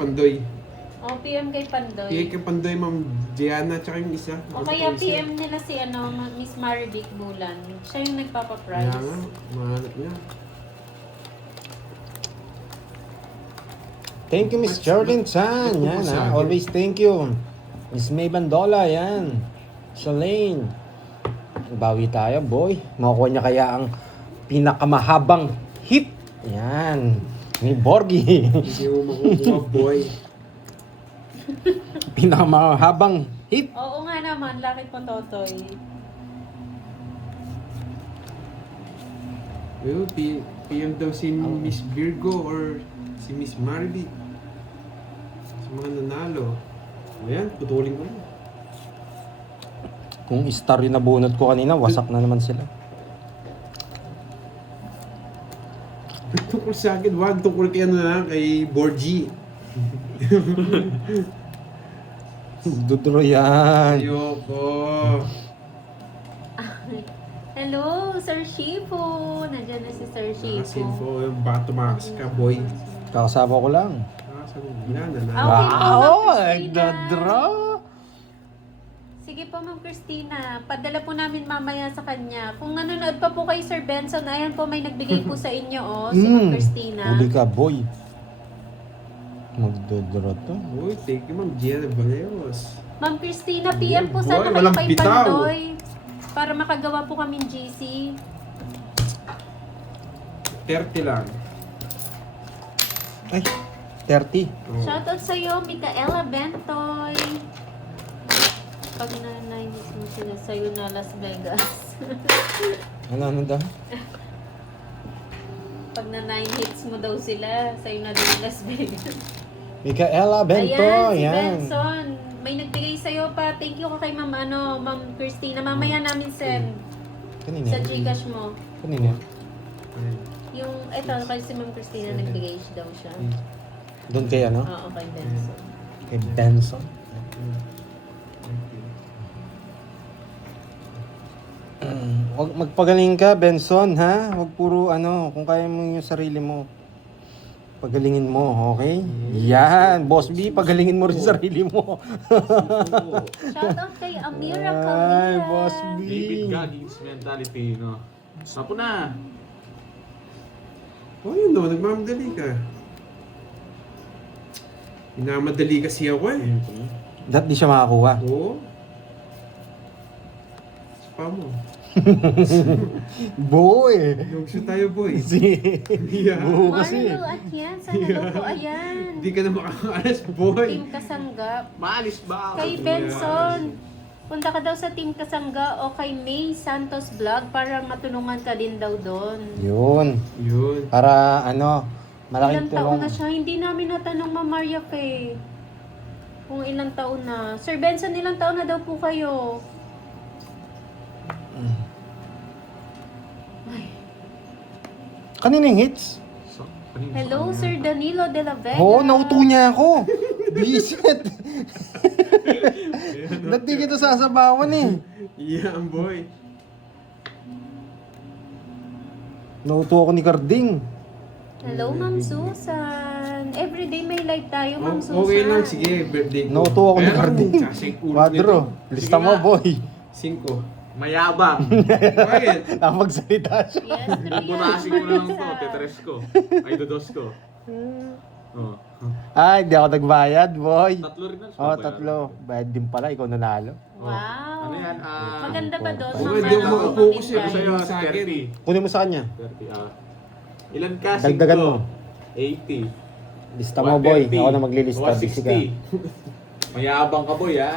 Pandoy. O, PM kay Pandoy. PM kay Pandoy, Ma'am Gianna, tsaka yung isa. O kaya PM nila si Miss Marivic Bulan. Siya yung nagpapaprice. Kaya nga, mahanap niya. Thank you, Miss Charlene Chan. Yan, ha. Always thank you. Miss May Bandola, yan. Shalane. Bawi tayo, boy. Makukuha niya kaya ang pinakamahabang hit. Yan. May Borgie. Hindi mo makukuha, boy. Pinakamahabang hit. Oo nga naman, laki po Totoy. Well, PM daw si Miss Virgo or si Miss Marivic. Sa mga nanalo. Ayan, putulin ko na. Kung star yung nabunot ko kanina, wasak na naman sila. Tungkol sa akin, wag tungkol kay kay Borgie. Dudro yan. Ayoko. Hello, Sir Shifu. Nandiyan na si Sir Shifu. Nakasinfo, baka tumakas ka, boy. Kakasama ko lang. Yan, Ah, nanalo. okay po, Ma'am Wow! Christina. Nagdadraw! Sige po, Ma'am Christina. Padala po namin mamaya sa kanya. Kung nanonood pa po kay Sir Benson, ayan po may nagbigay po sa inyo, si Ma'am Christina. Huli ka, boy. Magdodro to. Uy, thank you, Ma'am Gianna Valeros. Ma'am Christina, PM po Boy, sana kayo walang kay bitaw. Pandoy. Para makagawa po kaming GC. 30 lang. Ay, 30. Oh. Shoutout sa'yo, Micaela Bentoy. Pag na-90s mo sila sa'yo na Las Vegas. Ano daw? Pag na 9 hits mo daw sila, sa'yo na din Las Vegas. Micaela Bento, Ayan, si yan. Benson. May nagbigay sa'yo pa. Thank you ka kay Ma'am Christina. Mamaya namin send Kanina. sa Gcash mo. Kanina. Ayan. Yung, eto, kay si Ma'am Christina, nagbigay daw siya. Doon kay ano? Oo, kay Benson. Kay Benson. Huwag magpagaling ka, Benson, ha? Huwag puro ano, kung kaya mo yung sarili mo. Pagalingin mo, okay? Yan, Boss B, pagalingin mo rin sarili mo. Shoutout kay Amira Ay, Calia. Boss B. David Goggins mentality, no? Sapo na. Oh, yun no, nagmamadali ka. Minamadali kasi ako eh. Dapat di siya makakuha. Oo. Spa mo. Boy! Yung shoot tayo, boy. Si... Yeah. Buo kasi. Marlo at yan, sana daw po ayan. Hindi ka na makakaalas, boy. Team Kasanggap. Maalis ba ako? Kay Benson. Punta ka daw sa Team Kasangga o kay May Santos Vlog para matulungan ka din daw doon. Yun. Yun. Para ano, Ilang malaking taon tulong. na siya? Hindi namin natanong Ma'am Maria Faye. Kung ilang taon na. Sir Benson, ilang taon na daw po kayo? Ay. Kanina yung hits? Hello, Sir Danilo de la Vega. Oo, nauto niya ako. Bisit. Ba't di kita sasabawan eh? Yeah, boy. Nauto ako ni Carding. Hello, Ma'am Susan. Everyday may live tayo, Ma'am Susan. Okay lang, sige, birthday ko. Nauto ako ni Kaya lang, Carding. sasig ulo Quadro, nito. lista Sige mo nga. boy. 5. Mayabang. Bakit? Nakapagsalita siya. Yes, Bunasin ko na lang to. Trias. Tetres ko. Ay, dodos ko. Oh. Ay, di ako nagbayad, boy. Tatlo rin na. Oh, tatlo. Bayad din pala, ikaw nanalo. Wow. Ano yan? Maganda ba doon? Oo, Ma'am hindi ako Marlo, makapokus eh. Ito pamintay? sa'yo, Sa akin. 30. Kunin mo sa kanya. 30, Ilan ka? Dagdagan mo. 80. Lista mo, boy. 130, Ako na maglilista. Busy ka. 160. Mayabang ka, boy, ha?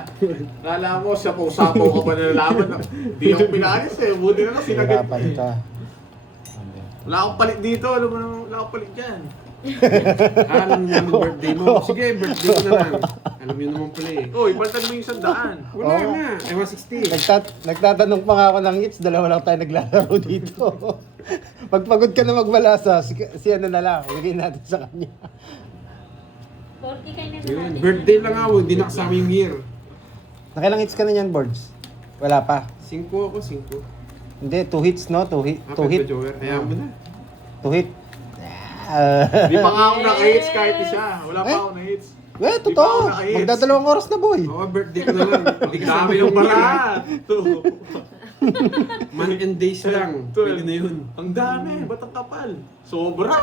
Kala mo, sapaw-sapaw ka pa nalalaman. Di ako pinalis eh. Buti na lang sinagad. Hirapan ka. Wala akong palit dito. Alam mo naman, wala akong palit dyan. Alam niyo naman birthday mo. Sige, birthday ko na lang. Alam niyo naman pala eh. Uy, palitan mo yung 100. Wala Oo. na. Eh, 160. Nagtatanong pa nga ako ng hits, dalawa lang tayo naglalaro dito. Pagpagod ka na magbalasa, si ano na lang, bigay natin sa kanya. 40 kayo na Yun, natin. birthday lang ako. Hindi na kasama yung year. Nakailang hits ka na yan, Boards? Wala pa. 5 ako, 5. Hindi, 2 hits, no? 2 hit. 2 hit. Jower. Kaya mo na. 2 hit. Di pa nga ako naka-hits kahit isa. Wala pa ako na-hits. Eh, Di pa totoo. ako naka-hits. Magdadalawang oras na, boy. Oo, birthday ko na lang. Hindi Ang kasama dami yung ng paraan. month and days lang. Pwede na yun. Ang dami. Ba't ang kapal? Sobra.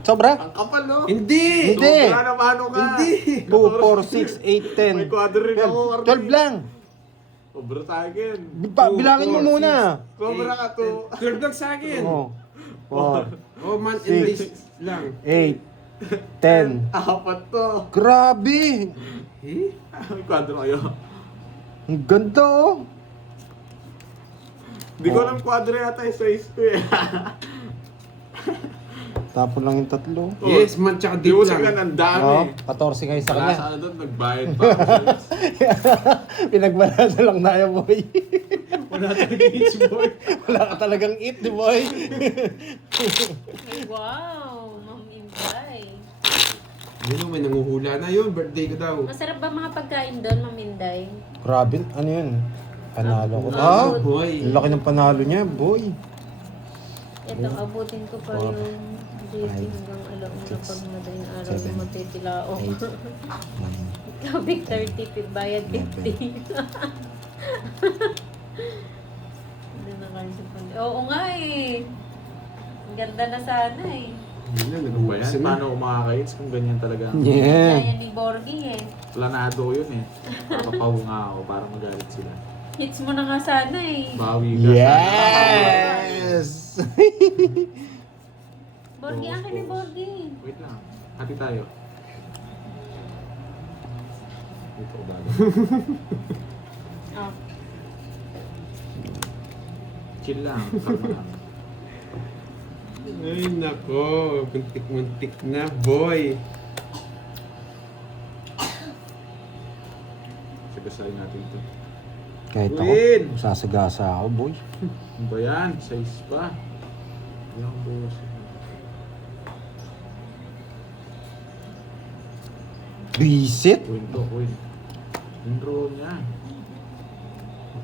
Sobra? Ang kapal, no? Hindi! Hindi. Sobra na paano ka? Hindi. 2, 4, 6, 8, 10. May quadro rin ako. 12 lang. Sobra sa akin. Bilangin mo 2, 4, muna. Sobra ka to. 12 lang sa akin. Oh. 4, Oh, month and 6. days lang. 8, 10. Apat to. Grabe! Eh? May quadro kayo. Ang ganda oh. Hindi ko alam quadro yata yung size ko eh. Tapon lang yung tatlo. Yes, month tsaka Di date mo sa lang. ang Oh, dami. 14 kayo sa Wala kanya. sa ano doon, nagbayad pa ako sa Pinagbalasa lang tayo, boy. Wala talaga each boy. Wala ka talagang eat, di boy. Ay, wow, Ma'am Inday. Yun o, may nanguhula na yun. Birthday ko daw. Masarap ba mga pagkain doon, Ma'am Inday? Grabe, ano yun? Panalo ko. Ah, Ah, boy. ang laki ng panalo niya, boy. Ito, abutin ko pa Four, yung date five, hanggang alam mo na six, pag madaling araw seven, yung matitilao. 8, 9. Ikaw, big 30, bayad 50. Hindi na kayo sa pag... Oo nga eh. Ang ganda na sana eh. Yun na, Ano ba nag-umpisa yan? na. Paano ako makaka-hits kung ganyan talaga? Yeah. Kaya ni Borgie eh. Planado yun eh. Nakapaw nga ako para magalit sila. Hits mo na nga sana eh. Bawi ka Yes! Borgie, akin ni Borgie. Wait lang. Hati tayo. Dito ko bago. Oh. Chill lang. Kalma lang. Ay, nako. Muntik-muntik na, boy. Sagasayin natin ito. Kahit Win! ako, sasagasa ako, boy. Ano ba yan? Size pa. Ilang buwas. Visit? Win to, win. Win roll niya.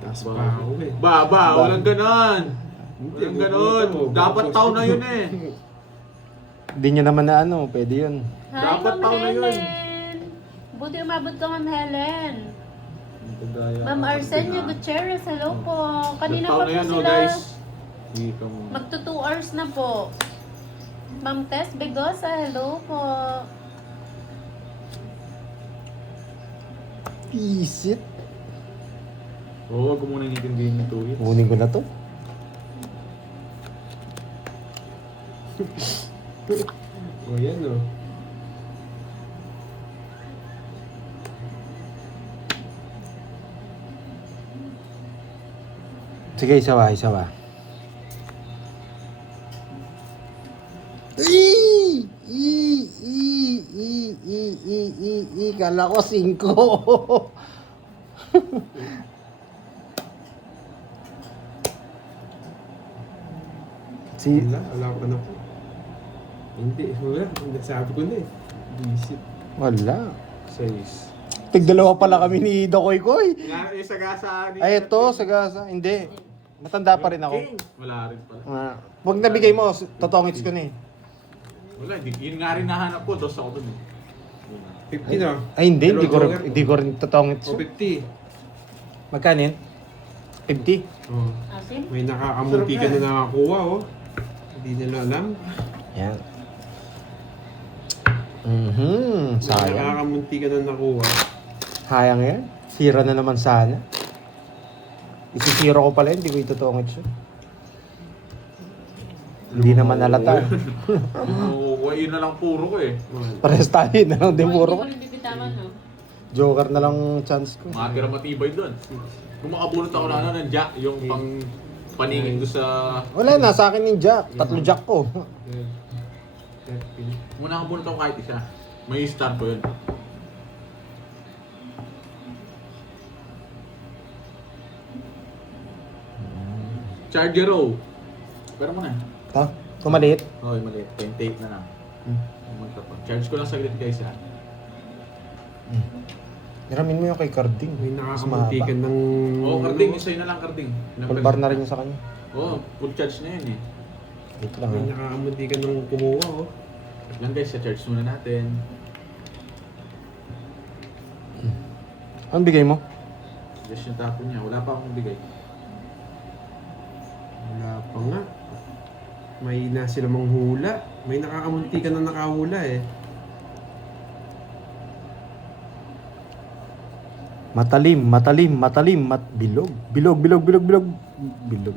Taas pa ako eh. Walang ganon. Hindi, Walang ganon. bubuto. Dapat tao na yun eh. Hindi niya naman na ano, pwede yun. Hi, Dapat Ma'am tao na yun. Helen. Buti umabot ka, Ma'am Helen. Kagaya Ma'am ng Arsenio kabila. Gutierrez, hello po. Kanina Tao pa na po yan, oh, sila. guys. Hindi ka mo. Magto 2 hours na po. Ma'am Tess Begosa, hello po. Visit? Oo, wag ko muna inintindihin yung 2 hits. Kunin ko na to. O, yan o. Sige, isa ba, isa ba. Kala ko 5. Wala pa na po. Hindi, wala. Sabi ko na eh. Visit. Wala. Size. Tigdalawa pala kami ni Dokoy Koy. Nga, yung sagasa ni... Ay, ito, sagasa. Hindi. Matanda pa rin ako. King. Wala rin pala. Wag nabigay mo, totongits ko na eh. Wala, yun nga rin nahanap ko. Dos ako dun eh. 50 na. Ay, hindi. Pero Joker. Hindi ko rin totongits. O, 50. Magkano yun? 50? Oh. Asim? May nakakamunti ka na nakakuha oh. Hindi nila alam. Yan. Mhm, May sayang. nakakamunti ka na nakuha. Sayang yan. Sira na naman sana. Isisiro ko pala, hindi ko itutongits yun. Hindi naman nalata. Oo, yun na lang puro ko eh. Parehas tayo na lang din puro ko. Hindi ko rin bibitawan, no? Joker na lang chance ko. Mga tira matibay doon. Kung makabunot ako na ano ng jack, yung pang paningin ko sa... Wala na, sa akin yung jack. 3 jack ko. 30. Muna nakabunot ako kahit isa. May stand ko yun. Charger O. Pero mo na. Ha? Kumaliit? Oo, yung maliit. 28 na lang. Magtapon. Charge ko lang saglit guys ha. Hiramin mo yung kay Carding. May Mas nakakamunti ka mahaba. ng... Oo, karding. Isa na lang karding. Full bar na rin yung sa kanya. Oo, full charge na yun eh. Wait lang May ha. nakakamunti ka ng kumuha oh. Lang guys, sa church muna natin. Anong bigay mo? Just yung tapon niya. Wala pa akong bigay. Wala pa nga. May na sila manghula. May nakakamunti ka na nakahula eh. Matalim, bilog. Bilog.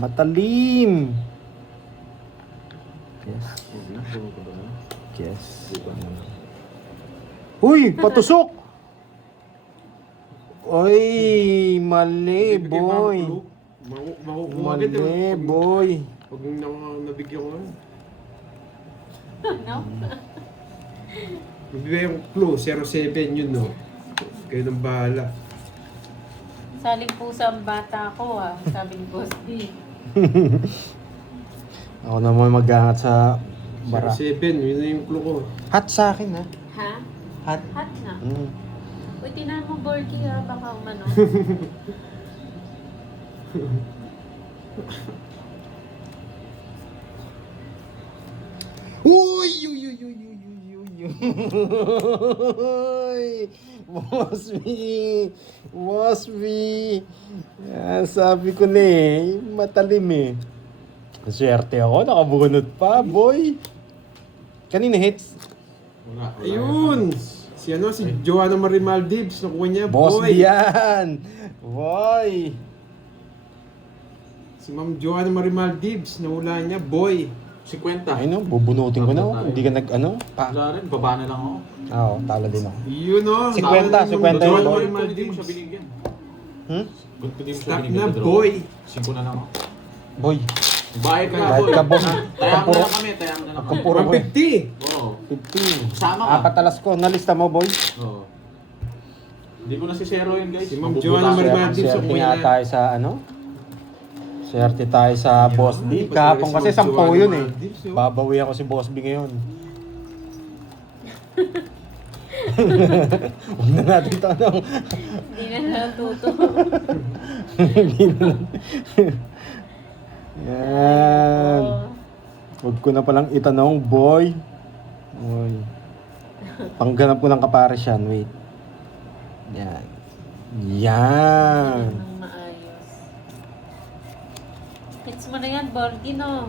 Matalim. Yes. Huwag na, huwag ko ba na? Yes. Diba? Uy, patusok! Oy, mali, Bibigay pa ang boy. clue. Makukuha agad Mali, eh. boy. Pag nabigyan ko na. No? Magbibigay yung clue, 07 yun no. Kayo nang bahala. Saling pusa ang bata ko sabi ni Boss D. Ako naman maghangat sa bara. 07, yun na yung clue ko. Hat sa akin, ha? Ha? Hat. Hot na. Mm. Uy, tinahan mo, Borky baka umano. Uy! Boss B! Sabi ko na eh, matalim eh. Swerte ako, nakabunot pa, boy. Kanina hits? Wala. Ayun! Si Joanna Marie Maldives, nakuha niya, Boss boy! B yan! Boy! Si Ma'am Joanna Marie Maldives, nahula niya, boy! 50. Ay no, bubunutin ko na. Hindi ka pa. Wala rin, baba na lang ako. Oo, talo din ako. Yun o! 50, 50 Joanna yun, Marie boy. Hindi mo siya Maldives. binigyan. Hmm? Hindi mo siya Stop binigyan. na, boy! 5 na lang ako. Boy, Bayad ka na, kahit boy. ka boss. Tayaan mo na kami, tayaan mo na lang kami. Puro ko. 150! Oo. 15. Sama ka. Apat alas ko. Nalista mo, boy? Oo. Hindi ko na si Zero yun, guys. Si Ma'am Mabubuta Joanna ako. Marie Maldives. Swerte kuya nga na. tayo sa ano? Swerte tayo sa Boss B. Kahapon kasi 10 yun eh. Babawi ako si Boss B ngayon. Huwag na natin ito ano. Hindi na natuto. Yan. Huwag ko na palang itanong, boy. Boy. Pangganap ko ng kapares yan. Wait. Yan. Yan. Nang maayos. Hits mo na yan, Borky, no?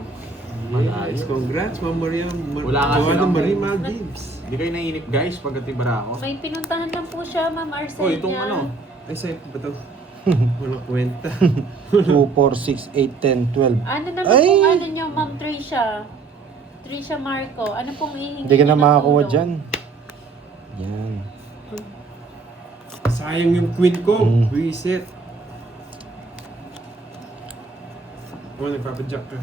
Yes, congrats, Ma'am Maria. Wala nga Joanna silang- Marie Maldives. Hindi kayo naiinip, guys, pagdating bara ako. May pinuntahan lang po siya, Ma'am Arcel Oh, itong niya. ano. Ay, sa'yo ba ito? Walang kwenta. 2, 4, 6, 8, 10, 12. Ano naman Ay! pong ano niyo, Ma'am Tricia? Tricia Marco, ano pong ihingi Hindi ka na niyo ng makakuha tulong? dyan. Yan. Sayang yung queen ko. Mm. Reset. Oh, nagpapadyak ka.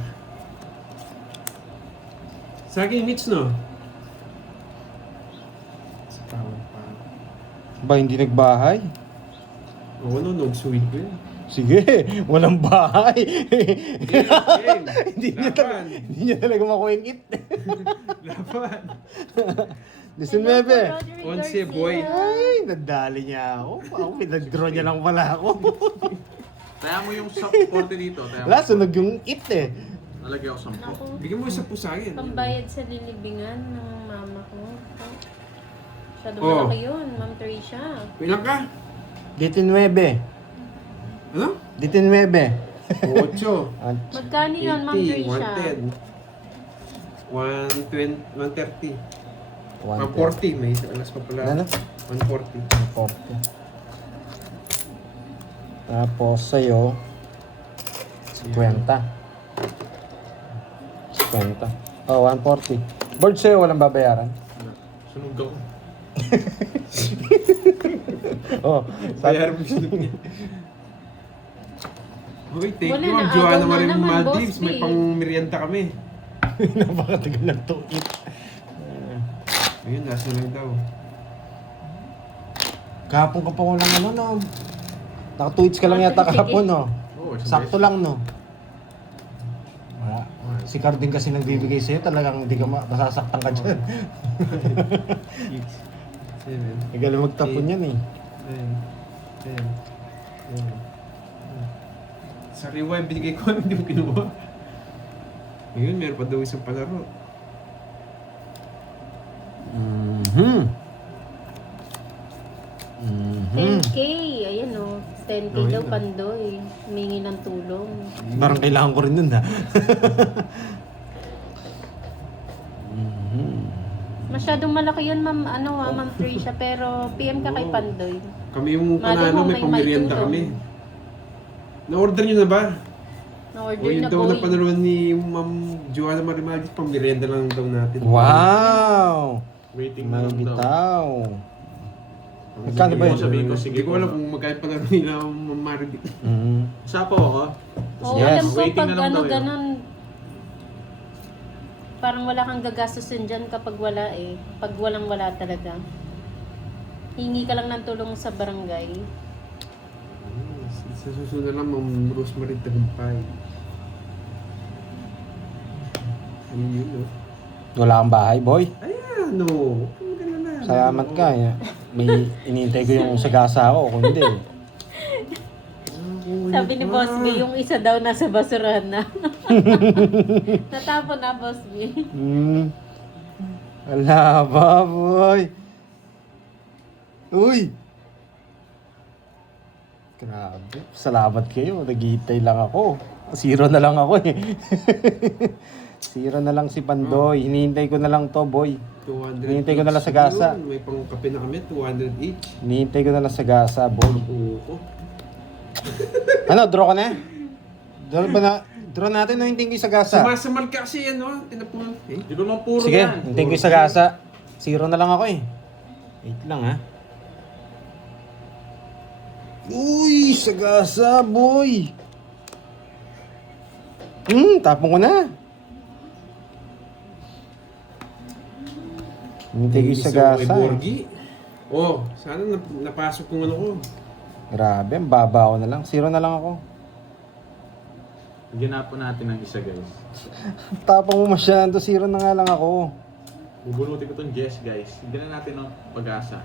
Sa akin, Mitch, no? Sa power pa. Ba, hindi nagbahay? Oo, no, nag-sweet ko yun. Sige, walang bahay. Game. Hindi niya talaga, Laban. hindi niya talaga makuha yung it. Laban. Listen, Hello po, bebe. Roderick 11, Garcia. boy. Ay, nadali niya ako. Ako, pinag-draw niya lang pala ako. Taya mo yung 40 dito. Taya mo. Wala, sunog yung it eh. Nalagay ako 10. Naku, Bigyan mo isa po sa akin. pambayad sa lilibingan ng mama ko. Masyado Oh. malaki yun, Ma'am Tricia. Ilan ka? 19. Ano? 19. 8. Magkano yun, Ma'am 80, Tricia? 110. 130. 140. 140. May isa alas pa pala. Ano? 140. 140. Tapos sa'yo, 50. 50. Oh, 140. Board sa'yo, walang babayaran. Sunog ako. Oh, Bayar mo siya niya. Uy, thank Wala you, na, Ma'am Joanna agaw na Marie naman, Maldives. Boss May B. pang merienda kami. napakatagal ng tuit. Ayun, nasa lang daw. Kahapon ka pa walang ano, no? Naka-tweets ka lang yata kahapon, no? Oo, Sakto lang, no? Wala. Si Cardin kasi nagbibigay sa'yo, talagang hindi ka masasaktan ka dyan. 7, Igaling magtapon yan, eh. 10, 10, 10. Sa rewind, binigay ko, hindi mo kinuha. Ayun, meron pa daw isang palaro. Mhm. Mhm. 10K, ayan o. 10K Oh, daw yun. Pandoy. Humingi ng tulong. Parang kailangan ko rin nun ha. Mhm. Masyadong malaki yun, ma'am, ma'am Tricia, pero PM ka kay Oo. Pandoy. Kami yung Mali panalo, mo, may may pamirienda tulong. kami. Na-order nyo na ba? Na-order O yun na daw na boy. panaluan ni Ma'am Joanna Marimaldi, pamirienda lang daw natin. Wow! Waiting na May lang daw. bitaw. Ang Magkano ba yun? Sabihin ko, sige Hindi ko po. alam kung magkano palaro nila Ma'am Maribi. Mhm. Sapo ako. Oo, Yes. alam ko Waiting pag na lang ano, daw yun. ganun, parang wala kang gagastusin dyan kapag wala eh. Pag walang wala talaga. Hingi ka lang ng tulong sa barangay. Sa susunod lang, Ma'am Rosemary Tagumpay. Ayun yun, no? Wala kang bahay, boy. Ayan, no. Maganda na. Salamat ka. May inintay ko yung sagasa ko. Kung hindi. Sabi ni Boss B, yung isa daw nasa basurahan na. Natapon na, Boss B. Wala ba, boy? Uy! Grabe. Salamat kayo. Naghihintay lang ako. 0 na lang ako eh. 0 na lang si Pandoy. Hinihintay ko na lang to, boy. 200 Hinihintay ko na lang sa each gasa. yun. May pangkape na kami, 200 each. Hinihintay ko na lang sa gasa, boy. Oo. Ano, draw ka na? Draw ba na? Draw natin o hintayin ko yung sa gasa? Sumasamal ka kasi, ano, tinapunan. Eh? Hindi ko naman puro Sige, yan. hintayin ko yung sa gasa. 0 na lang ako eh. Wait lang ha. Uy, sa gasa, boy. Tapon ko na. Hintayin ko yung sa Kay gasa. Borgi. Oh, sana napasok kung ano ko. Grabe, ang baba ko na lang. 0 na lang ako. Bigyan po natin ng isa, guys. Tapang mo masyado, 0 na nga lang ako. Bubunutin ko tong Jess, guys. Hindi na natin ng pag-asa.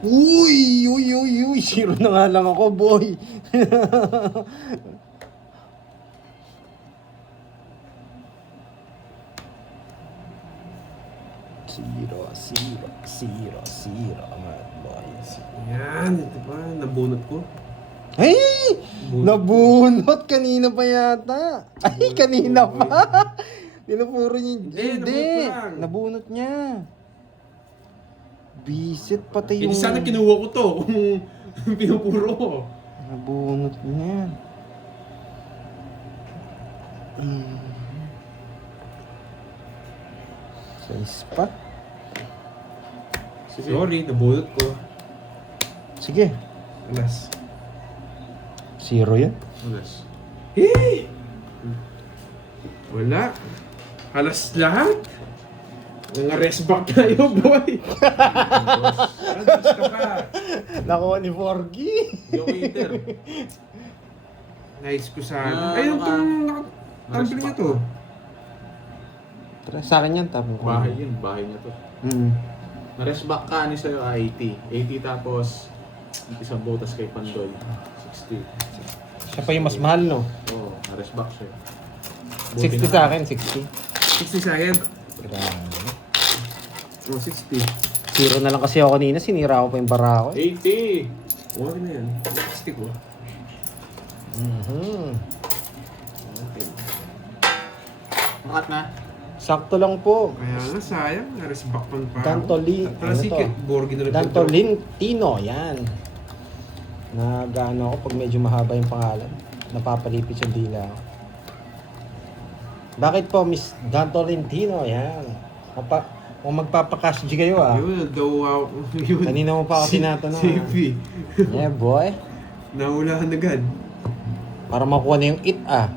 Uy, 0 na nga lang ako, boy. Zero, mga boys. Yan, ito pa, nabunot ko. Ay! Nabunot kanina pa yata. Ay, kanina pa. Pinupuro niya. Hindi, nabunot ko lang. Nabunot niya. Bisit pati yung... Hindi sana kinuha ko to kung pinupuro ko. Nabunot niya. Sa spot. Sige. Sorry, nabunot ko. Sige. Alas. 0 yan. Ulas. Eh! Wala. Alas lahat. Mga rest back tayo, boy. Alas ka pa. Nakuha ni Forgy. Hindi ako eater. Nice ko sana. Ah, Ayun baka- tong tumbling na to. Tara, sa akin yan. Tapon ko. Bahay yun. Bahay niya to. Na-rest back ka ni sa'yo 80. 80 tapos isang botas kay Pandoy. 60. Siya pa yung mas mahal, no? Oo, na-rest back siya. 60 sa akin, 60. 60 sa akin. Grabe. Oh, 60. 0 na lang kasi ako kanina. Sinira ko pa yung bara ko. 80! Okay na yan. 60 ko. Okay. Makat na. Sakto lang po. Kaya nga, sayang. Na-rest back man pa. Dantoli- Para ano si to? Kit Borgi na rin. Dantolintino, yan. Nag-ano ako pag medyo mahaba yung pangalan. Napapalipit yung dila ako. Bakit po, Miss Dantolintino? Yan. Kung magpapakash G kayo ah. Yun, daw yun. Kanina mo pa ako tinatanong. CP. Yeah, boy. Naulahan agad. Para makuha na yung it ah.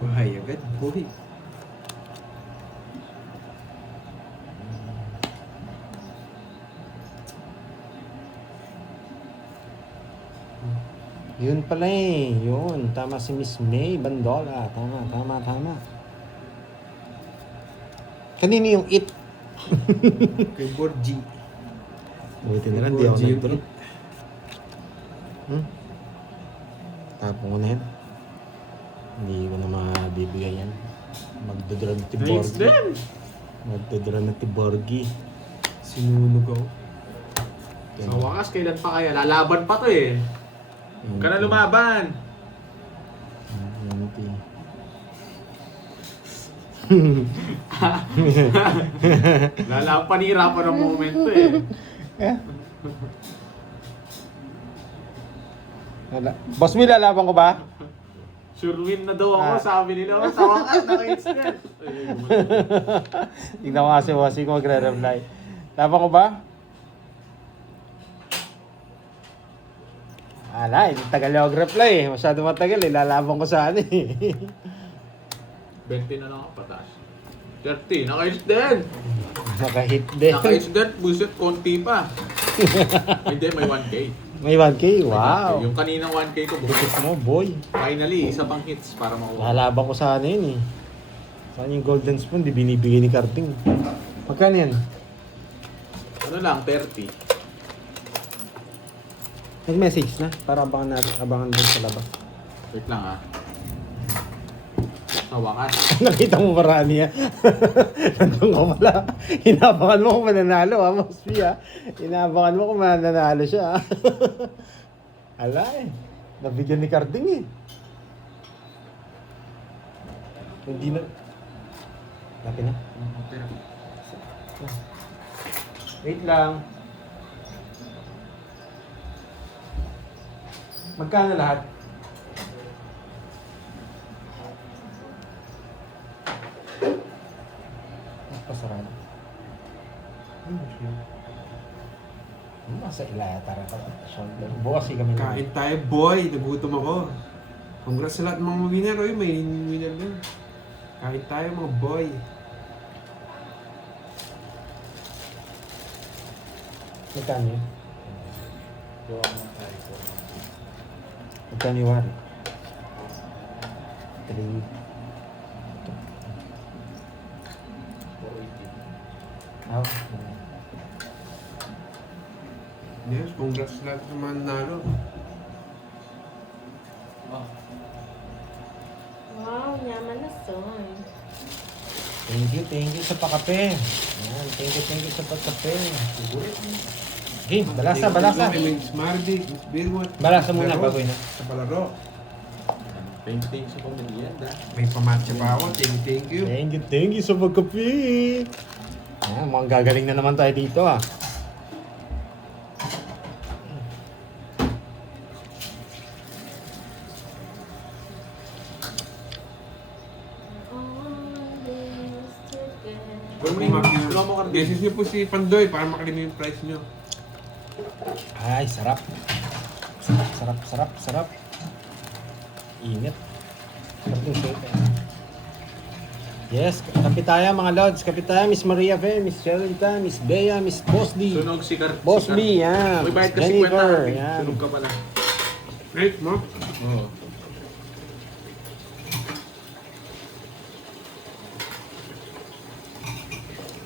Bahay agad, boy. Yun pala eh. Yun. Tama si Miss May Bandola. Tama. Kanino yung it? Kay Borgie. Buti na lang, di ako nag-drop. Tapon ko na yan. Hindi ko na mabibigay yan. Magdodra na Nice Tiborgi. din. Magdodra na Tiborgi. Sinunog ako. Sa wakas, kailan pa kaya? Lalaban pa to eh. Huwag ka na lumaban. Panira pa ng momento eh. Boss Will, lalaban ko ba? Sure win na daw ako, sabi nila. Sa wakas, naka-hits din. Tingnan ko nga si Bossy ko magre-reply. Laban ko ba? Ala, tagal yung mag-reply eh. Masyado matagal eh. Lalaban ko sana eh. 20 na lang ako pataas. 30, naka-hits din. Naka-hit din. Naka-hits din, buset, konti pa. Hindi, may 1K. May 1K? Wow. Yung kaninang 1K ko, Bukit mo, boy. finally, isa pang hits para makuha. Lalaban ko sana yun eh. Saan yung golden spoon? Di binibigay ni Carding. Magkano yan? Ano lang, 30. Nag-message na para abangan natin, abangan doon sa labas. Wait lang ah. Sa wakas. Nakita mo marami ah. Nandun ka pala. Inabangan mo kung mananalo ah, Boss P ah. Inabangan mo kung mananalo siya ah. Ala eh. Nabigyan ni Carding eh. Hindi na. Laki na. Wait lang. Magkano lahat? Pasarado. Nasa ilaya tara ka. Bukas kami na. Kain tayo, boy. Nagutom ako. Congrats sa lahat ng mga winner. Oy, may winner din. Kain tayo, mga boy. Magkano yun? Magkano yung wari? 3. Ah, Yes, congrats sa lahat ng mga nanalo. Wow, yaman na son. thank you sa pakape. Ayan, thank you sa pakape. Okay, balasa. May Miss Mardi, Miss Birwat. Balasa muna, Palaro. bagoy na. Sa palaro. Thank you sa pamilya. May pamatcha pa ako. Thank you. Thank you sa pagkape. Ayan, mukhang gagaling na naman tayo dito ah. Guesses niyo po si Pandoy para makalima yung price niyo. Ay, sarap. Sarap. Init. Sarap yung shake eh. Yes, kape tayo mga lods. Kape tayo, Miss Maria Fe, Miss Cherilta, Miss Bea, Miss Boss D. Sunog si Boss B, yan. May bayad ka Jennifer, 50. yan. Sunog ka pala. Right, mo? Oo.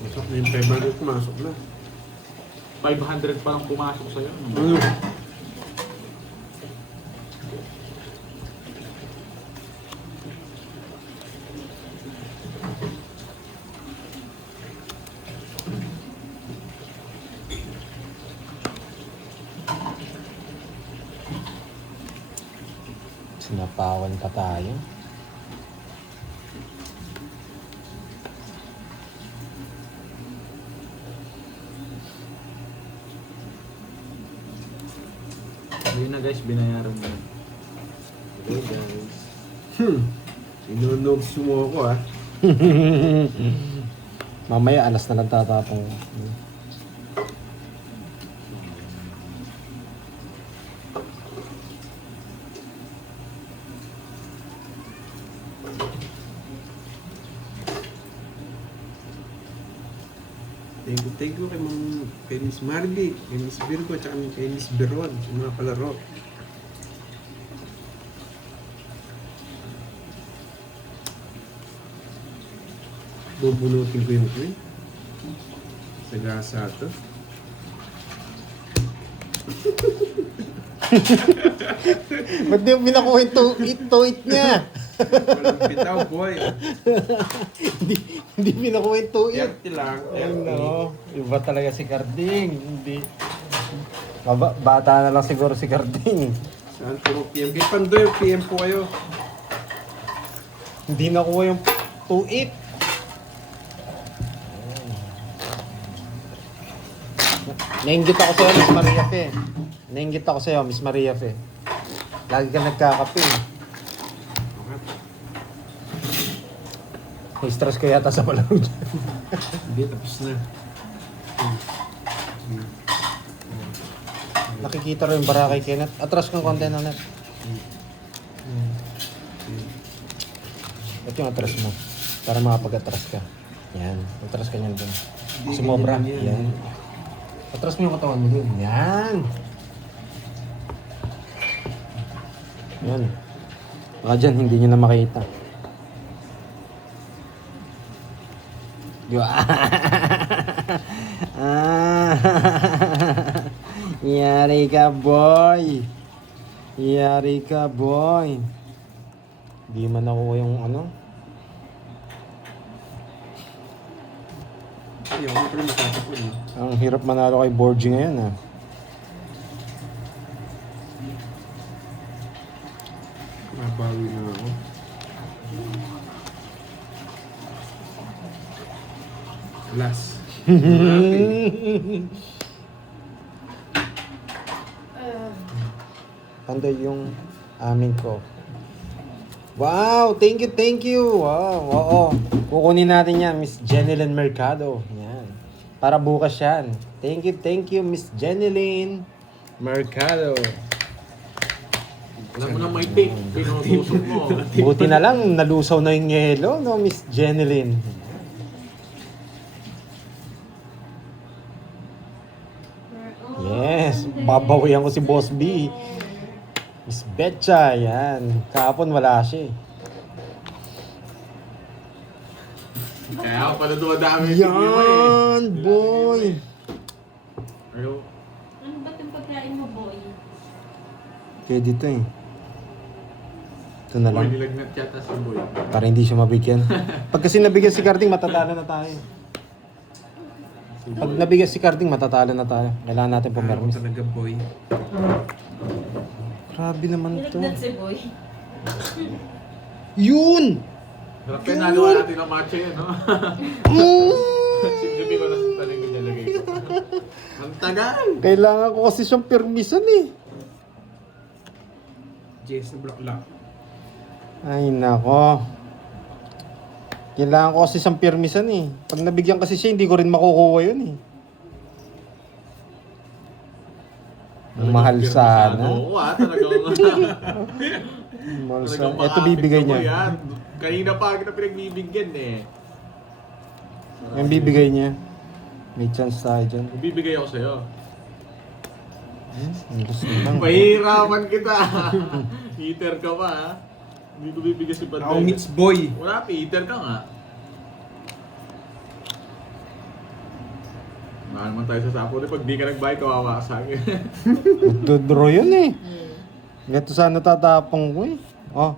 Masok na yung 500, masok na. 500 pa lang pumasok sa'yo. Ano? Sinapawan pa tayo. Ayun na guys, binayaran mo. Okay guys. Sinunog mo ako ah. Mamaya alas na lang tatapong. Thank you kay Miss Marby, kay Miss Virgo, at kay Miss Beron, sa mga palaro. Bubunutin ko yung queen. Nagasa to. Ba't di yung pinakuha yung tuit niya? Walang bitaw, boy. Hindi pinakuha yung tuit. 30 lang. Ay, no. Iba talaga si Carding. Hindi. Bata na lang siguro si Carding. Saan puro PM? Kay Pandoy, PM po kayo. Hindi nakuha yung tuit. Nainggit ako sa'yo, Miss Maria Fe. Nainggit ako sa'yo, Miss Maria Fe. Lagi ka nagkakape. May stress ko yata sa palaro dyan. Hindi, tapos na. Nakikita rin yung bara kay Kenneth. Atras kang konti na net. Ito yung atras mo. Para makapag-atras ka. Yan. Atras ka niyan dun. Sumobra. Yan. Atras mo yung katawan mo dun. Yan. Yan. Baka dyan, hindi nyo na makita. Di ba? Yari ka, boy. Yari ka, boy. Di man nakuha yung ano. Ayaw, ako pero matatapon. Ang hirap manalo kay Borgie ngayon, ha. Mabawi na ako. Last. Pandoy yung amin ko. Wow! Thank you! Wow! Oo. Kukunin natin yan, Miss Jenilyn Mercado. Yan. Para bukas yan. Thank you, Miss Jenilyn Mercado. Alam mo na may tape, pinutusok mo. Buti na lang, nalusaw na yung yelo, no, Miss Jenilyn. Yes, babawian ko si Boss B. Miss Betcha, yan. Kahapon wala siya eh. Kaya ako pala dumadami yung tigil mo eh. Yan, boy. Ano? Ano ba itong pagkain mo, boy? Kaya dito eh. Ito na Boy, lang. nilagnat yata si Boy. Para hindi siya mabigyan. Pag kasi nabigyan si Carding, matatalo na tayo. Pag nabigyan si Carding, matatalo na tayo. Kailangan natin Ayaw pumermis. talaga, boy. Grabe naman to. Nilagnat si boy. Yun! Sarap kayo nagawa natin ng matcha yun, no? Sipsipin ko na sa taling ko nilagay ko. Ang tagal! Kailangan ko kasi siyang permisan eh. Jess na block lock. Ay nako. Kailangan ko kasi siyang permisan eh. Pag nabigyan kasi siya, hindi ko rin makukuha yun eh. Ang mahal sana. Oo, talagang... Mahal talagang sana. Ito bibigay maapit ka mo niya. yan. Kanina pa kita pinagbibigyan eh. Yung bibigay niya. May chance tayo dyan. Bibigay ako sa'yo. Ang gusto lang. Mahirapan kita. Heater ka pa ha. Hindi ko bibigyan si Ako, Pandoy. Mitch boy. Wala, heater ka nga. Mahal naman tayo sa sapo. Pag di ka nagbayad, kawawa ka sa akin. Magdodraw yun eh. Ito sana tatapang ko eh. Oh.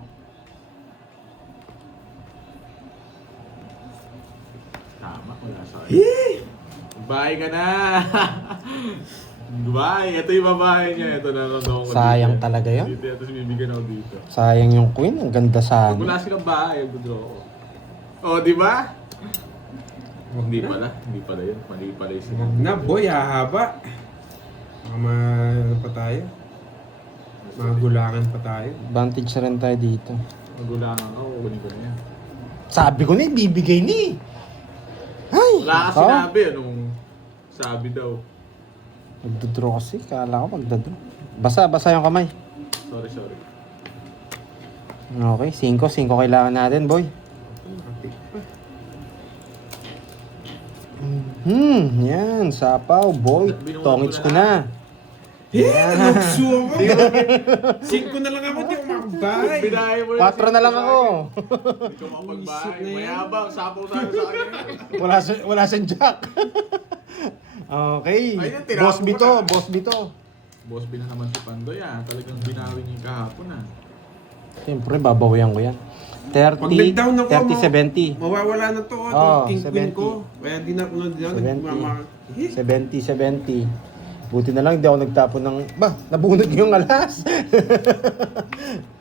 Tama, wala sa akin. Bye ka na! Bye! Ito yung babae niya. Ito na ko Sayang dito. talaga yun. Dito, ito bibigyan ako dito. Sayang yung queen. Ang ganda Pag sana. wala silang bahay, mag-draw ako. Oh, di ba? Hindi pala. Hindi pala yun. Mali pala yung Huwag na, boy. Hahaba. Baka ano pa tayo. Magulangan pa tayo. Advantage na rin tayo dito. Magulangan ako. Kukunin ko na yan. Sabi ko na eh, bibigay ni. Ay! Wala ka nako. sinabi. Anong sabi daw? Magdodraw kasi. Kala ko magdodraw. Basa yung kamay. Sorry. Okay, 5 kailangan natin, boy. Kapit pa. Yan, sapaw, boy. Tongits ko na. Eh, nagsuwa ko. 5 na lang ako. Di ako magbahay. Binahe mo 4 na lang ako. Hindi ka makapagbahay. Isip na yan. Mayabang, sapaw sana sa kanya. Wala sa jack. Okay. Ayun, tinapon Boss ko Bito, na. Boss Bito. Boss, na naman si Pandoy ah. Talagang binawi niya yung kahapon ah. Siyempre, babawian ko yan. 30, Pag nag-down ako, 30, 70. Mawawala na to. Oo, King Queen 70. ko. Kaya di na ako nag-down. 70. Buti na lang, hindi ako nagtapon ng... Nabunod yung alas.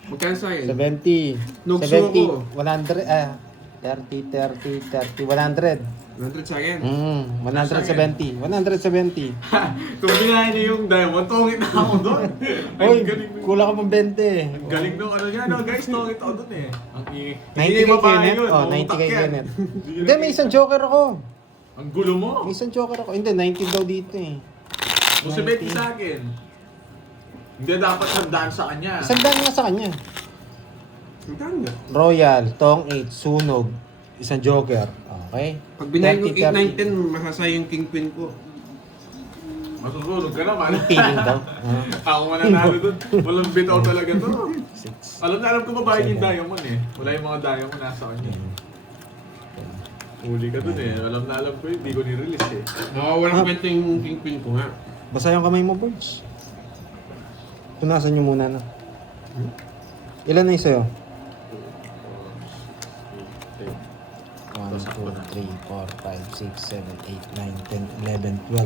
Magkano sa akin? 70. Nugso 70. 100. 30, 100. 100 sa akin. 170. 170. Kung binahe niya yung diamond, tungit na ako doon. Ay, Oy, galing. kulang ka pang 20. Ang galing nung ano niya, no? Guys, tungit ako doon eh. Ang 90 kay Kenneth. Oh, 90 kay Kenneth. Hindi, may isang joker ako. Ang gulo mo. May isang joker ako. Hindi, 90 daw dito eh. Kung si Betty sa akin. Hindi dapat handaan sa kanya. Isang daan nga sa kanya. Magkano nga? Royal, Tong 8, Sunog, isang joker. Okay? Pag binahin ko 8, 9, 30. 10, masasay yung King Queen ko. Masusunod ka naman. Feeling daw. Ako mananalo doon. Walang bitaw talaga to. 6. Alam na alam ko babae yung Seven. diamond eh. Wala yung mga diamond nasa kanya. Huli ka dun eh. Alam na alam ko hindi ko ni-release eh. Nakawala kwento yung King Queen ko nga. Basta yung kamay mo, boys. Punasan nyo muna na. Ilan na yung sa'yo? 1, 2, 3, 4, 5, 6, 7, 8, 9, 10, 11, 12.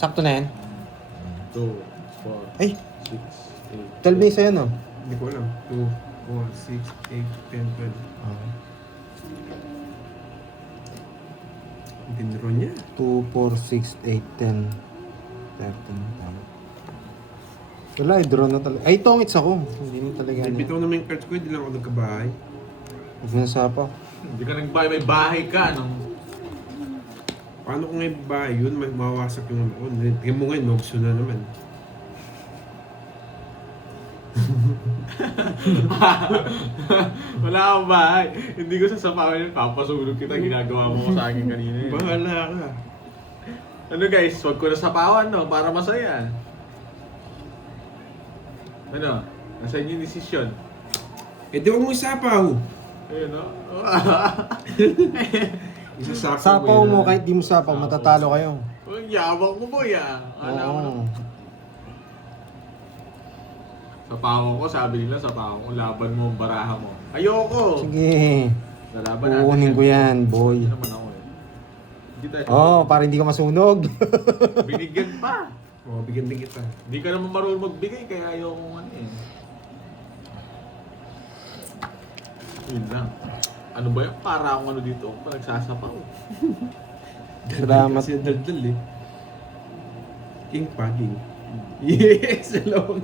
Sakto na yan? 2, 4, Ay, 6, 8. 12 na yung sa'yo, no? Hindi ko alam. 2, 4, 6, 8, 10, 12. Okay. Dinro niya. 2, 4, 6, 8, 10, 13. Wala, draw na talaga. Ay, tongits ako. Hindi mo talaga. Nagbitaw naman yung cards ko, hindi lang ako nagkabahay. Huwag mo nasapaw. Hindi ka nagbahay, may bahay ka. Nung... Paano kung may bahay yun, may mawasak yung ano ko. Tingnan mo ngayon, nogso na naman. Wala akong bahay. Hindi ko sasapawin yun. Papasulog kita. Ginagawa mo ko sa akin kanina eh. Bahala ka. Ano guys, wag ko na sapawan no, para masaya. Ano? Nasa inyo yung desisyon. Eh di huwag mo isapaw. Ayun no? Isasapaw Sapaw yan. mo, kahit di mo sapaw, matatalo kayo. Ang yabang mo boy ah. Alam mo na. Oo. Sapawan ko, sabi nila sapawan ko, laban mo ang baraha mo. Ayoko! Sige. Lalaban natin. Kukunin ko yan, boy. Hindi naman ako eh. Hindi tayo. Oh, para hindi ka masunog. Binigyan pa. Oo, bigyan din kita. Hindi ka naman marunong magbigay, kaya ayoko ano eh. Yun lang. Ano ba yun? Para akong ano dito, nagsasapaw. Salamat. Kasi daldal eh. King Paging. Yes! Hello.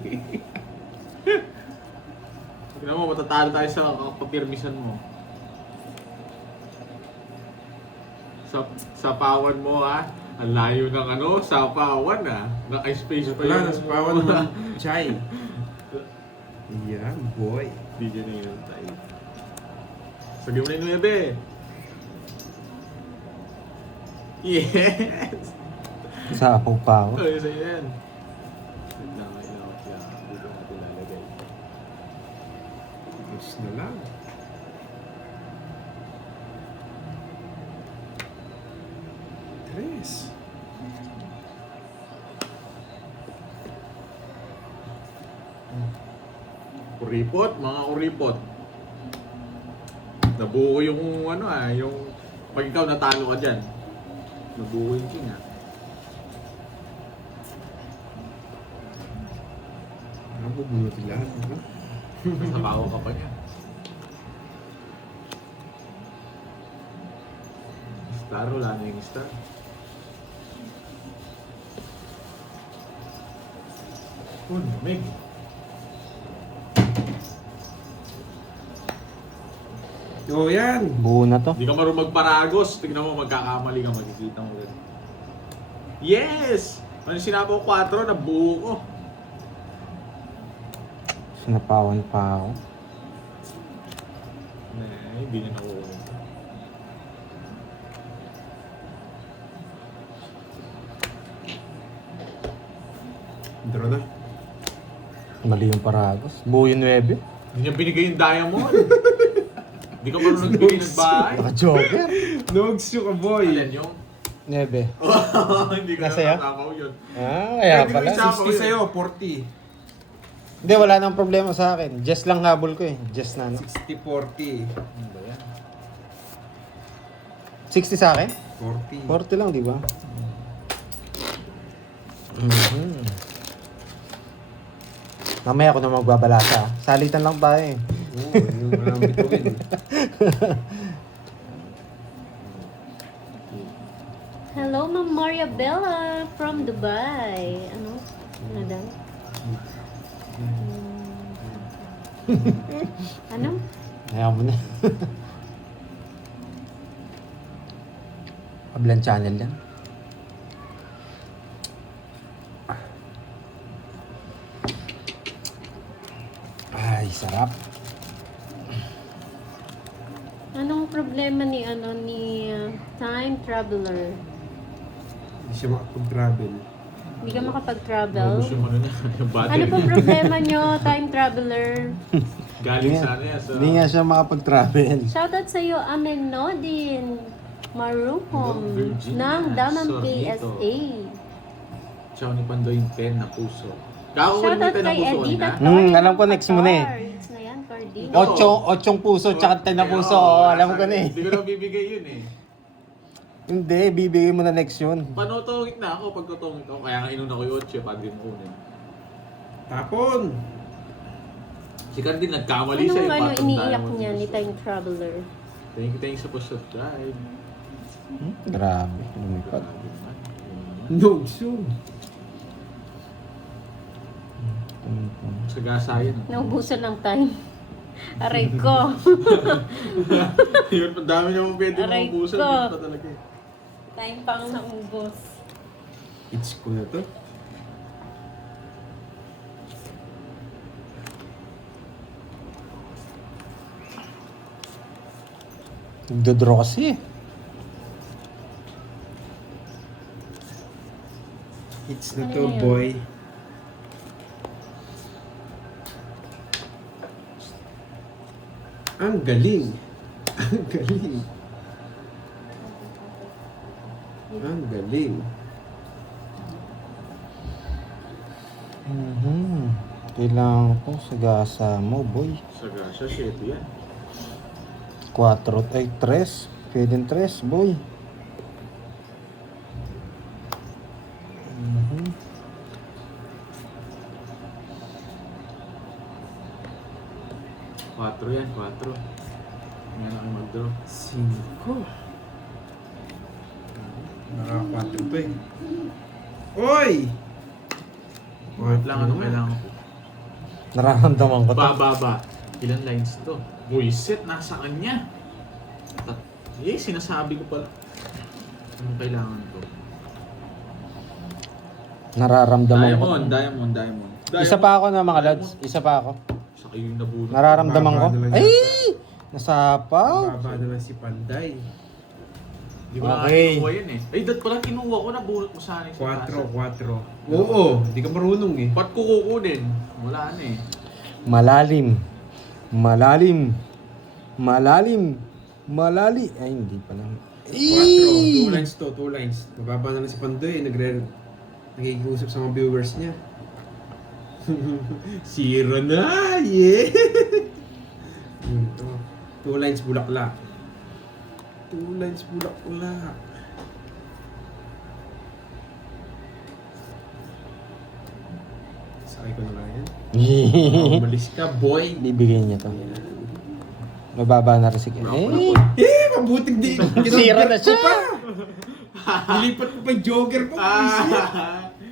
Tignan mo, matatalo tayo sa kapapirmisan mo. Sa pawan mo ha. Ang layo ng ano, sa pawan ha. Naka-space pa Wala, yun. nasa pawan ng chai. Yeah, boy. Hindi dyan na yun tayo. Sagay mo na yung 9. Yes! Sapaw pa ako. Ay, sa'yo yan. Wait lang, wait lang. Dito natin lalagay. Gusto na lang. Tres. Kuripot, mga kuripot. Nabuo yung ano yung pag ikaw natalo ka dyan. Nabuo yung king Nabubunot lahat. Ano? Nasabaho ka pa niya. Star, wala na yung star. Oh, namig. Oo, yan. Buo na to. Hindi ka marunong magparagos. Tignan mo, magkakamali ka, makikita mo rin. Yes! Ano sinabi ko 4, nabuo ko. Sinapawan pa ako. Hindi niya nakuha. Draw na. Mali yung paragos. Buo yung 9. Hindi niya binigay yung diamond. Hindi ka pa rin nagbigay ng bahay. Naka-joker. Nogsu ka, boy. Ayan yung... 9. Hindi ka Nasa'yo? natatapaw yun. Kaya Pwede pala. ko isa- 60 sa'yo, 40. Hindi, wala nang problema sa akin. Just lang habol ko eh. Just na, no? 60-40. Ano ba yan? 60 sa akin? 40. 40 lang, di ba? Mhm. Mamaya ako na magbabalasa. Salitan lang tayo eh. Oo, yung walang bituin. Hello, Ma'am Maria Bella from Dubai. Ano? Ano daw? Ano? Ayaw mo na. Kablan channel yan. Ay, sarap. Anong problema ni time traveler? Hindi siya makapag-travel. Hindi ka makapag-travel? Gusto mo na yung battery Ano po niya. problema nyo, time traveler? Galing sana yan sa... Hindi nga siya makapag-travel. Shoutout sa iyo, Amenodin Maruhom Virginia ng Damam Sornito. KSA. Chow ni Pandoy 10 na puso. Kako ko Shoutout yung 10 na kay puso Edita na. Torres. alam ko next mo na eh. Cards na yan, Cardino. Ochong puso, tsaka 10 na puso. Oh, alam ko na eh. Hindi ko na bibigay yun eh. Hindi, bibigay mo na next yun. Panotongit na ako pag totongit ako. Kaya nga inuna ko yung 8 pag din kunin. Tapon! Si Cardin nagkamali siya Anong yung patong iniiyak diamond niya ni puso. time traveler? Thank you sa pa-subscribe. Grabe, lumipad. Nogsu! Sa gasayan. Naubusan ng time. Aray ko. Yun, ang dami naman pwede Aray mabusan. ko. Yun pa talaga eh. Time pang naubos. It's ko na to. Nagdodraw kasi. It's na Ano to, yun? boy. Ang galing. Ang galing. Ang galing. Kailangan ko sa gasa mo, boy. Sa gasa, 7 yan. 4, ay 3. Pwedeng 3, boy. Quatro yan, 4. Ngayon ako mag-draw. 5. Nakaka-4 to eh. Oy! Wait lang, ano kailangan ko? Nararamdaman ko to. Bababa. Ilan lines to? Buisit, nasa kanya. Sinasabi ko pala. Ano kailangan to? Nararamdaman ko. Diamond. Isa pa ako na mga lads. Isa pa ako. Sa kayo yung nabunod. Nararamdaman ko. Baba na lang Ay! yata. Nasapaw. Baba naman si Panday. Di ba Okay. kinuha yun eh? Ay, dat pala kinuha ko, nabunot mo sana yung 4. Oo, hindi ka marunong eh. Ba't ko kukunin? Wala na eh. Malalim. Malalim. Malalim. Malali. Ay, hindi pala. 4. 2 lines to, 2 lines. Mababa na lang si Pandoy. Nakikiusap sa mga viewers niya. 0 na! Yeah! Yun to. 2 lines bulaklak. 2 lines bulaklak. Sakay ko na lang yan. Umalis ka, boy! Bibigyan niya to. Mababa na rin si Wala. Mabuting di. Sira na siya. Nilipat ko pa yung joker ko.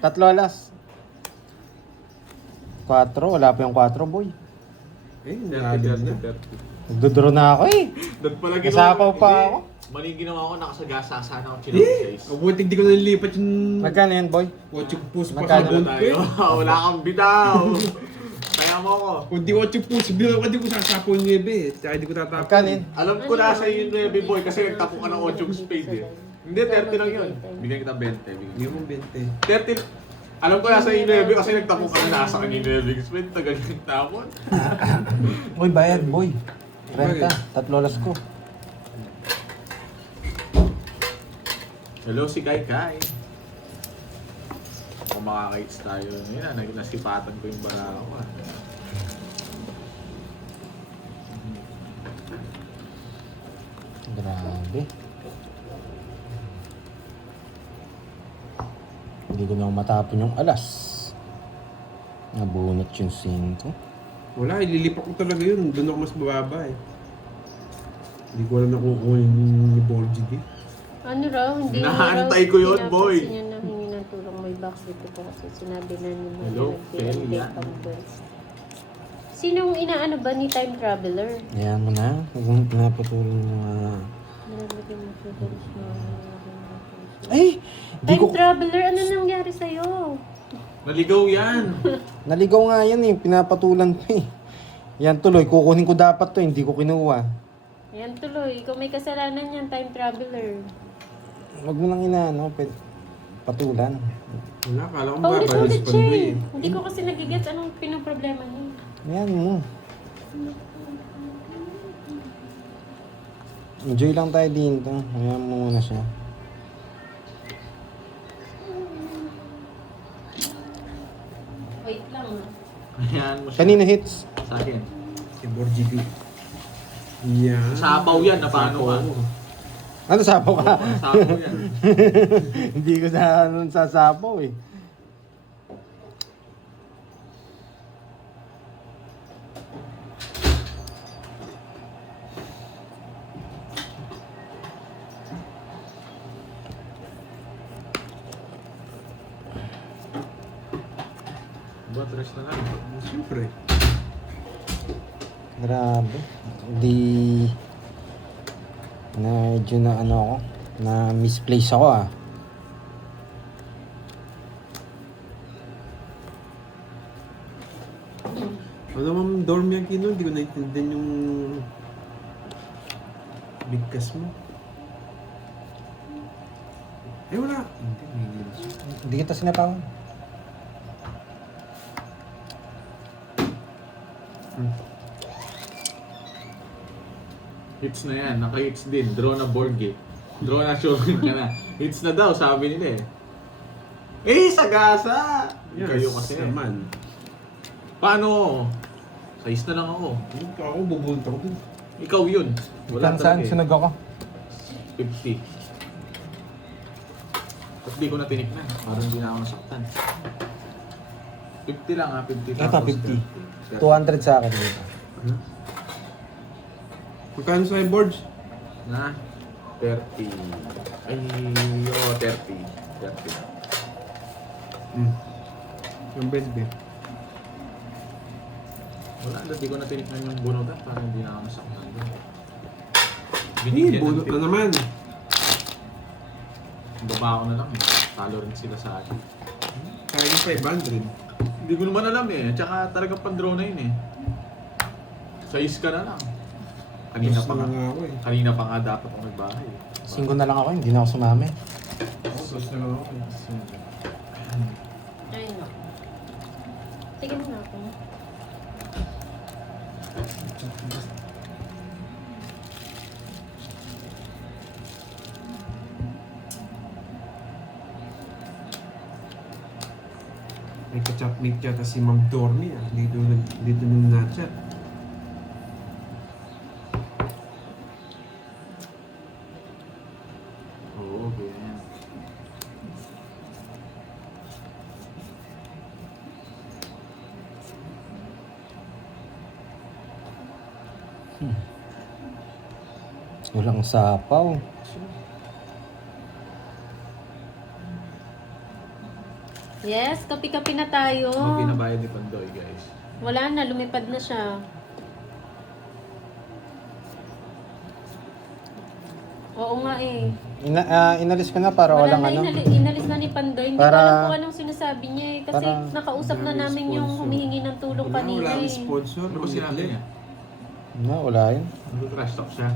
Tatlo alas. 4. Wala pa yung 4, boy. Eh, nalala na. 30. Nagdodraw na ako eh. Dat pala ginawa Nasapaw pa Hindi. ako. Mali yung ginawa ko, nakasagasa sana ako Eh, chinag-size. mabuting di ko nalilipat yung Magkano yan, boy? Ocho puso pa Magkano sa Ano bond ko tayo? eh. Wala kang bitaw. Kaya mo ako. Kung di 8 puso, bilang ko di ko sasapo yung 9 eh. Tsaka di ko tatapon. Magkano yan? Alam ko na sa yung 9 boy kasi nagtapo ka ng 8 spade eh. Hindi, 30 lang yun. Bigyan kita 20. Hindi mo 20. 30. Alam ko nasa Inebe kasi nagtapon ka na nasa kanya Inebe. Spend, tagal nagtapon. Uy, bayad, boy. Renta, 3 oras ko. Hello, si Kai Kai. Kung makakaits tayo, yun nasipatan ko yung barako. Grabe. Hindi ko na matapon yung alas. Nabunot yung 5. Wala, ililipak ko talaga yun. Doon ako mas bababa eh. Hindi ko alam na kukunin ni Borgie eh. Ano raw, hindi Nahaantay ko yun, boy. Pinapansin niya na hingi ng tulong may box dito po kasi sinabi na ni Mama Hello, nag-update Pelia. ang bills. Sinong inaano ba ni Time Traveler? Ayan mo na. Huwag mong pinapatuloy mo nga. Nalagyan mo siya doon sa Ay! Di Time ko... Traveler, ano nangyari sa'yo? Naligaw yan. Naligaw nga yan eh. Pinapatulan ko eh. Yan tuloy. Kukunin ko dapat to. Hindi ko kinuha. Ayan tuloy, ikaw may kasalanan yan, Time Traveler. Huwag mo lang inaano. Patulan. Wala, kala ko babalik Paulit-ulit pa siya doon eh. eh. Hindi ko kasi nagigets anong pinoproblema niya. Yan mo. Enjoy lang tayo dito. Ayan mo muna siya. Wait lang. Ayan mo siya. Kanina hits. Sa akin. Si Borgie B. Yan. Sapaw yan, na paano ka? Ano sapaw ka? Sapaw yan. Hindi ko sasapaw eh. Ba't rest na lang? Siyempre. Grabe. Di... Medyo na ano ako. Na misplace ako ah. Ano naman dorm yan kino? Hindi ko naintindihan yung bigkas mo. Eh wala. Hindi, may linis. Hindi kita sinapawan. Hits na yan, naka-hits din. Draw na board game. Draw na showing ka na. Hits na daw, sabi nila eh. Eh, sagasa! Yes, Kayo kasi. naman. Paano? Size na lang ako. Ako bubunta ko dun. Ikaw yun. Wala Saan saan? talaga eh. Sunog ako. 50. At di ko na tinikman. Parang hindi na ako nasaktan. 50 lang ha, 50. Ito, tapos 50. 200 sa akin dito. Ano? Magkano sa boards? Na? 30. Ay, oo, 30. 30. Yung best bet. Wala, di ko na tinikman yung bunutan. Parang hindi na ako nasaktan doon. Hindi, Binigyan bunot na naman. Baba ako na lang eh. Talo rin sila sa akin. Kaya yung 500. Hindi ko naman alam eh. Tsaka talaga pan-draw na yun eh. Size ka na lang. Kanina Tapos pa na nga. nga ako eh. Kanina pa nga dapat ako nagbahay. 5 na lang ako. Hindi na ako sumami. Tapos na nga ako eh. Ay, no. Sige mo na ako. May ka-chatmate yata si Ma'am Dormy ah. Dito nung na-chat. Oo, ganyan. Walang sapaw. Yes, kapi-kapi na tayo. Ang pinabayad ni Pandoy guys. Wala na, lumipad na siya. Oo nga eh. Inalis ko na para Wala walang na, ano. inalis na ni Pandoy. Hindi Para- ko alam kung anong sinasabi niya eh. Kasi para- nakausap na Dami namin yung sponsor. humihingi ng tulong Wala, kanina wala eh. akong sponsor. Ano ba sinabi niya? Wala yun. Nag-trash talk siya.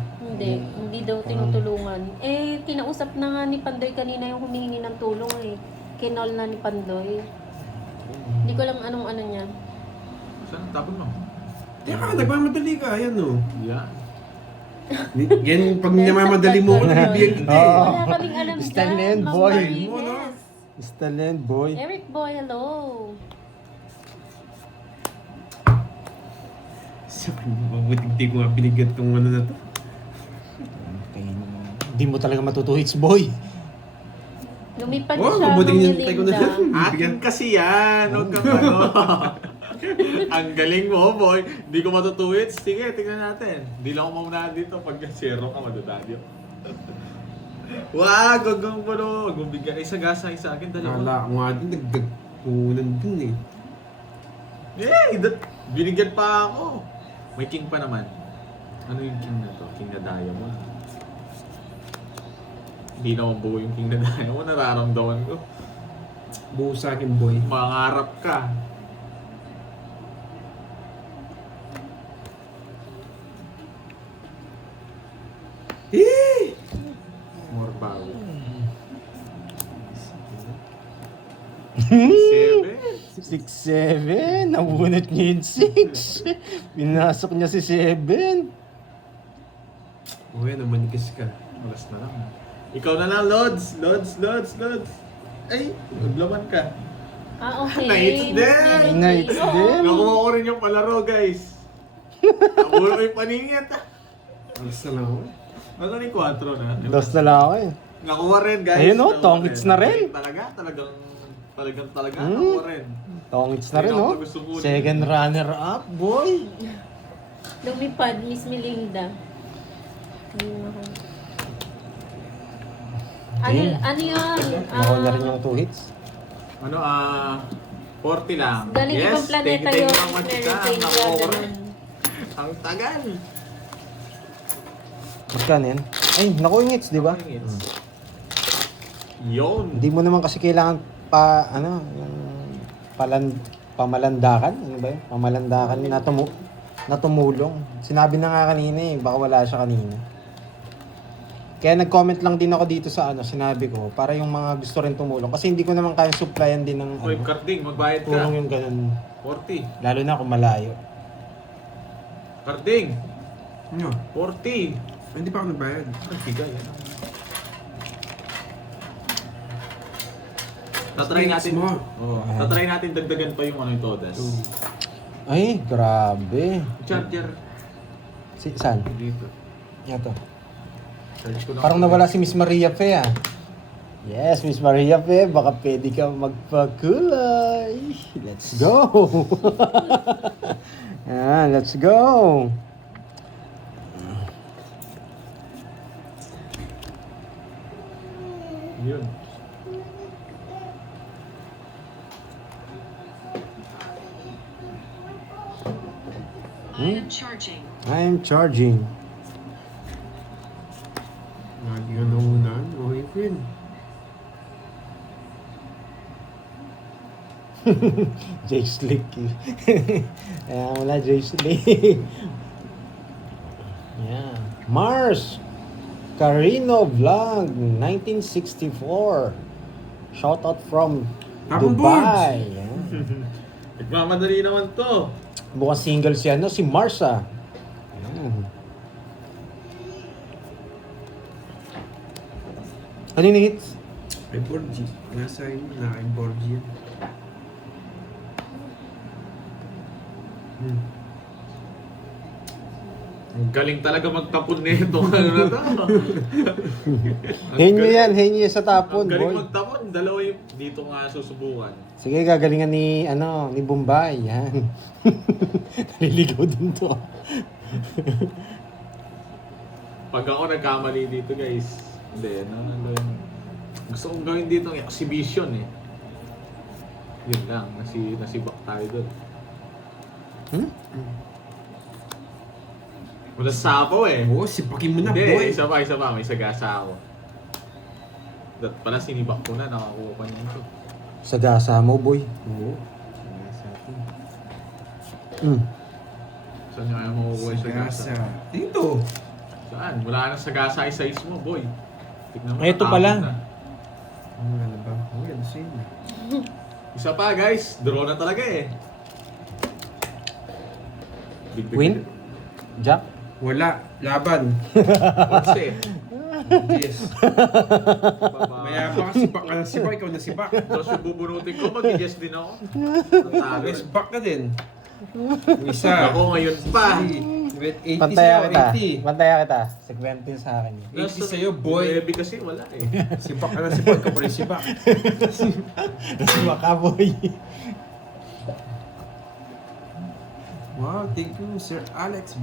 Hindi daw tinutulungan. Eh, kinausap na nga ni Pandoy kanina yung humihingi ng tulong eh. Kinol na ni Pandoy. Hindi ko alam anong ano niya. Saan ang tapon mo? Teka, nagmamadali ka. Ayan o. Yan. Yan, pag namamadali mo ako, nabibigyan kita eh. Oo. Wala kaming alam Style na dyan, yan, Mang boy. Marines. Stalin, boy. Eric Boy, hello. Sa kanya, mabuting di ko nga binigyan tong ano na to. Hindi mo talaga matutuhits, boy. Lumipad Oh, siya, mabuting Mang nintay ko na Melinda. lang. Akin kasi yan. Huwag kang ano. Ang galing mo, boy. Hindi ko matutuwits. Sige, tingnan natin. Hindi lang ako mamunahan dito. Pag zero ka, madadali ako. Wag, wag kang pano. Wag mong bigyan. Isa gasa sa akin. Dalawa. Kala ko nga din, nagdagpunan dun eh. Binigyan pa ako. May king pa naman. Ano yung king na to? King na diamond. Hindi naman buo yung king na diamond. Nararamdaman ko. Buo sa akin, boy. Mangarap ka. Eh! More power. 7. 6-7. Nabunot niya yung 6. Pinasok niya si 7. O yan, namanigas ka. Malas na lang. Ikaw na lang, Lods. Lods. Ay, naglaman ka. Ah, okay. Nights Miss din. Mary Nights Jane. din. Nakuha ko rin yung palaro, guys. Nakuha ko yung paningit. Alas na lang ako. Ano ni 4 na? Lost na lang ako eh. Nakuha rin, guys. Ayun, oh, Nakuha tongits na rin. Talagang Hmm. nakuha rin. Tongits na rin, Ayun, oh. ako gusto ko. Second runner-up, boy. Lumipad, Miss Melinda. Ano yun? Nakuha niya rin yung 2 hits. Ano, 40 lang. Galing ibang planeta thank you, yun, thank you, Miss Mary Machita. Jane. Nakuha ko Ganun. rin. Ang tagal. Magkano yan? Ay, nakuha yung hits, di ba? Tongits. Yun. Hindi mo naman kasi kailangan yung pamalandakan. Ano ba yun? Pamalandakan na tumulong. Sinabi na nga kanina eh, baka wala siya kanina. Kaya nag-comment lang din ako dito sa sinabi ko, para yung mga gusto rin tumulong. Kasi hindi ko naman kayang supplyan din ng Oy, Karding, magbayad ka. tulong yung ganun. 40. Lalo na kung malayo. Karding, Ano? 40. Hindi pa ako nagbayad. Nagbigay, ano? Tatry natin. mo. Oh, tatry natin dagdagan pa yung yung Todas. Ay, grabe. Charger. Saan? Dito. Ito. Charge ko na. Parang nawala si Miss Maria Fe ah. Yes, Miss Maria Fe, baka pwede ka magpakulay. Let's go! Let's go! Yun. I'm charging. Lagi ka naunahan. Okay, friend. Jay Slick. Ayan, wala Jay Slick. Yeah. Mars Carino Vlog 1964. Shout out from Tapong Dubai. Yeah. Nagmamadali naman to. Bukan single si Mars ah. Ayan. Ano yung hits? Ay, Borgie. Nasa inyo na kay Borgie yan. Ang galing talaga magtapon nito. Ano na to? Henyo yan, henyo sa tapon, Ang galing boy. magtapon. Dalawa yung dito nga susubukan. Sige, gagalingan ni Bombay. Yan. Naliligaw din to. Pag ako nagkamali dito, guys. Hindi, ano yung... Gusto kong gawin dito ng exhibition eh. Yun lang, nasibak tayo doon. Wala sapo eh. Oo, sipakin mo na, Hindi, boy. isa pa, may sagasa ako. Dat pala sinibak ko na, nakakuha pa niya ito. Sa gasa mo, boy. Oo. Saan niya kaya makukuha yung sagasa? Dito. Saan? Wala nang sagasa ay size mo, boy. Tignan mo. Ito natapon pala. na. Ano ba? Oo, yan sa'yo. Isa pa guys, draw na talaga eh. Big. Win? Jack? Wala. Laban. What's eh? Yes. Maya pa kasi bak ka na sibak, ikaw na sibak. Tapos yung bubunutin ko, mag-guess din ako. Ang talo Yes, eh. back na din. Yung isa. Ako ngayon pa. With 80 Pantaya sa'yo, kita. 80. Pantaya kita. Si Quentin sa akin. 80 sa'yo, boy. Heavy kasi wala eh. Sibak ka na sibak, ikaw pa rin sibak. Kasi makaboy. Wow, thank you, Sir Alex.